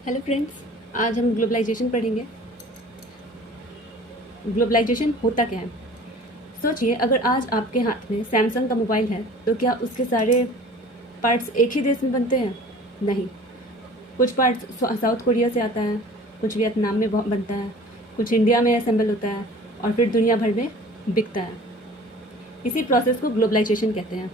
Hello friends, आज हम globalisation पढ़ेंगे। ग्लोबलाइजेशन होता क्या है? सोचिए, अगर आज आपके हाथ में सैमसंग का मोबाइल है तो क्या उसके सारे पार्ट्स एक ही देश में बनते हैं? नहीं। कुछ पार्ट्स साउथ कोरिया से आता है, कुछ वियतनाम में बनता है, कुछ इंडिया में असेंबल होता है और फिर दुनिया भर में बिकता है। इसी प्रोसेस को ग्लोबलाइजेशन कहते हैं।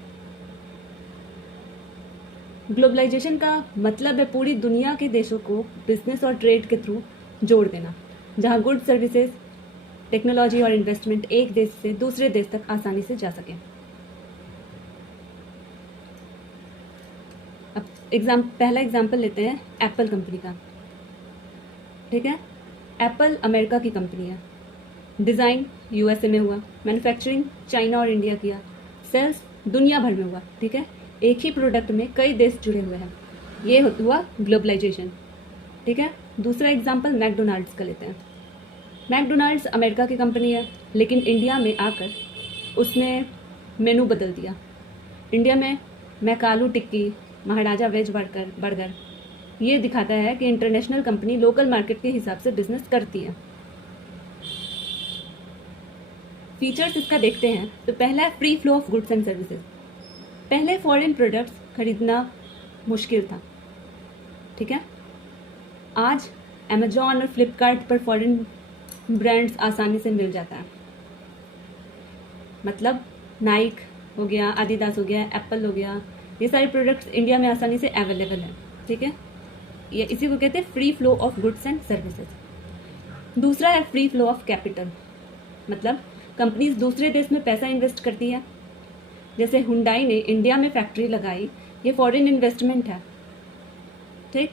ग्लोबलाइजेशन का मतलब है पूरी दुनिया के देशों को बिजनेस और ट्रेड के थ्रू जोड़ देना, जहां गुड सर्विसेज, टेक्नोलॉजी और इन्वेस्टमेंट एक देश से दूसरे देश तक आसानी से जा सके। अब पहला एग्जाम्पल लेते हैं एप्पल कंपनी का। ठीक है, एप्पल अमेरिका की कंपनी है। डिज़ाइन यूएसए में हुआ, मैन्युफैक्चरिंग चाइना और इंडिया किया, सेल्स दुनिया भर में हुआ। ठीक है, एक ही प्रोडक्ट में कई देश जुड़े हुए हैं। ये हुआ ग्लोबलाइजेशन। ठीक है, दूसरा एग्जाम्पल मैकडोनाल्ड्स का लेते हैं। मैकडोनाल्ड्स अमेरिका की कंपनी है, लेकिन इंडिया में आकर उसने मेनू बदल दिया। इंडिया में मैकालू टिक्की, महाराजा वेज बर्गर ये दिखाता है कि इंटरनेशनल कंपनी लोकल मार्केट के हिसाब से बिजनेस करती है। फीचर्स इसका देखते हैं तो पहला है free flow of goods and services. पहले फॉरेन प्रोडक्ट्स खरीदना मुश्किल था। ठीक है, आज अमेजॉन और फ्लिपकार्ट पर फॉरेन ब्रांड्स आसानी से मिल जाता है। मतलब नाइक हो गया, आदिदास हो गया, एप्पल हो गया, ये सारे प्रोडक्ट्स इंडिया में आसानी से अवेलेबल हैं। ठीक है, ये इसी को कहते हैं free flow of goods and services. दूसरा है फ्री फ्लो ऑफ कैपिटल। मतलब कंपनीज दूसरे देश में पैसा इन्वेस्ट करती है। जैसे हुंडई ने इंडिया में फैक्ट्री लगाई, ये फॉरेन इन्वेस्टमेंट है। ठीक,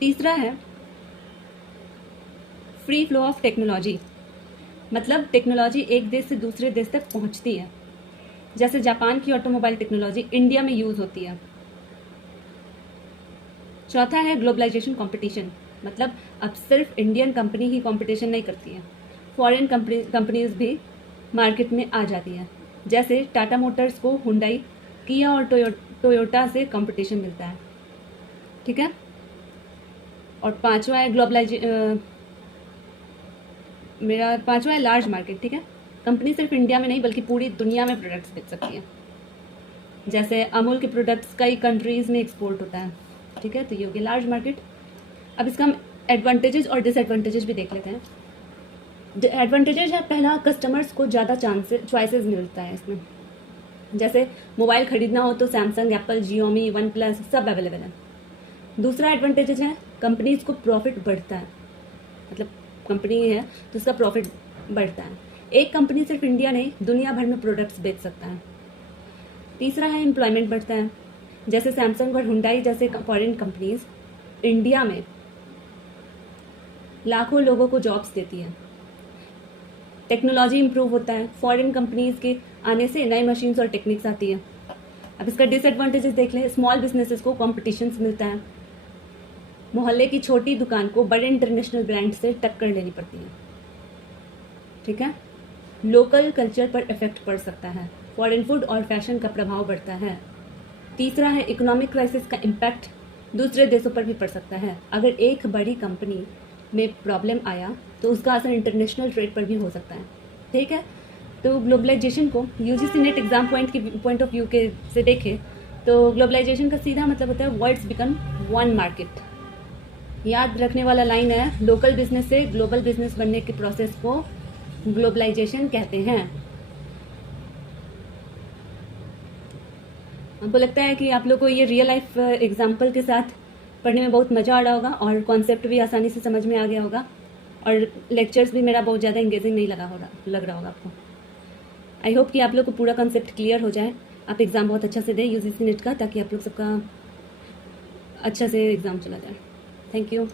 तीसरा है फ्री फ्लो ऑफ टेक्नोलॉजी। मतलब टेक्नोलॉजी एक देश से दूसरे देश तक पहुंचती है। जैसे जापान की ऑटोमोबाइल टेक्नोलॉजी इंडिया में यूज होती है। चौथा है ग्लोबलाइजेशन कंपटीशन। मतलब अब सिर्फ इंडियन कंपनी ही कंपटीशन नहीं करती है, फॉरेन कंपनीज भी मार्केट में आ जाती है। जैसे टाटा मोटर्स को हुंडई, किया और टोयोटा से कंपटीशन मिलता है। ठीक है, और पांचवा है मेरा पांचवा है लार्ज मार्केट। ठीक है, कंपनी सिर्फ इंडिया में नहीं बल्कि पूरी दुनिया में प्रोडक्ट्स बेच सकती है। जैसे अमूल के प्रोडक्ट्स कई कंट्रीज में एक्सपोर्ट होता है। ठीक है, तो ये हो गया लार्ज मार्केट। अब इसका हम एडवांटेजेस और डिसएडवांटेजेस भी देख लेते हैं। एडवांटेजेस है, पहला, कस्टमर्स को ज़्यादा चॉइसेस मिलता है इसमें। जैसे मोबाइल खरीदना हो तो Samsung, Apple, Xiaomi, one plus सब अवेलेबल है। दूसरा एडवांटेजेस है, कंपनीज को प्रॉफिट बढ़ता है। मतलब कंपनी है तो उसका प्रॉफिट बढ़ता है। एक कंपनी सिर्फ इंडिया नहीं दुनिया भर में प्रोडक्ट्स बेच सकता है। तीसरा है एम्प्लॉयमेंट बढ़ता है। जैसे सैमसंग और हुंडई जैसे फॉरेन कंपनीज इंडिया में लाखों लोगों को जॉब्स देती है। टेक्नोलॉजी इंप्रूव होता है, फॉरेन कंपनीज के आने से नई मशीन्स और टेक्निक्स आती है। अब इसका डिसएडवांटेजेस देख लें। स्मॉल बिजनेसेस को कॉम्पिटिशन मिलता है। मोहल्ले की छोटी दुकान को बड़े इंटरनेशनल ब्रांड से टक्कर लेनी पड़ती है। ठीक है, लोकल कल्चर पर इफेक्ट पड़ सकता है। फॉरेन फूड और फैशन का प्रभाव बढ़ता है। तीसरा है इकोनॉमिक क्राइसिस का इम्पैक्ट दूसरे देशों पर भी पड़ सकता है। अगर एक बड़ी कंपनी में प्रॉब्लम आया तो उसका असर इंटरनेशनल ट्रेड पर भी हो सकता है। ठीक है, तो ग्लोबलाइजेशन को UGC net exam point of view के से देखें तो ग्लोबलाइजेशन का सीधा मतलब होता है वर्ल्ड्स बिकम वन मार्केट। याद रखने वाला लाइन है, लोकल बिजनेस से ग्लोबल बिजनेस बनने के प्रोसेस को ग्लोबलाइजेशन कहते हैं। हमको लगता है कि आप लोग को ये रियल लाइफ एग्जाम्पल के साथ पढ़ने में बहुत मज़ा आ रहा होगा और कॉन्सेप्ट भी आसानी से समझ में आ गया होगा और लेक्चर्स भी मेरा बहुत ज़्यादा इंगेजिंग नहीं लग रहा होगा आपको। आई होप कि आप लोग को पूरा कॉन्सेप्ट क्लियर हो जाए, आप एग्ज़ाम बहुत अच्छा से दें यूजीसी नेट का, ताकि आप लोग सबका अच्छा से एग्ज़ाम चला जाए। Thank you.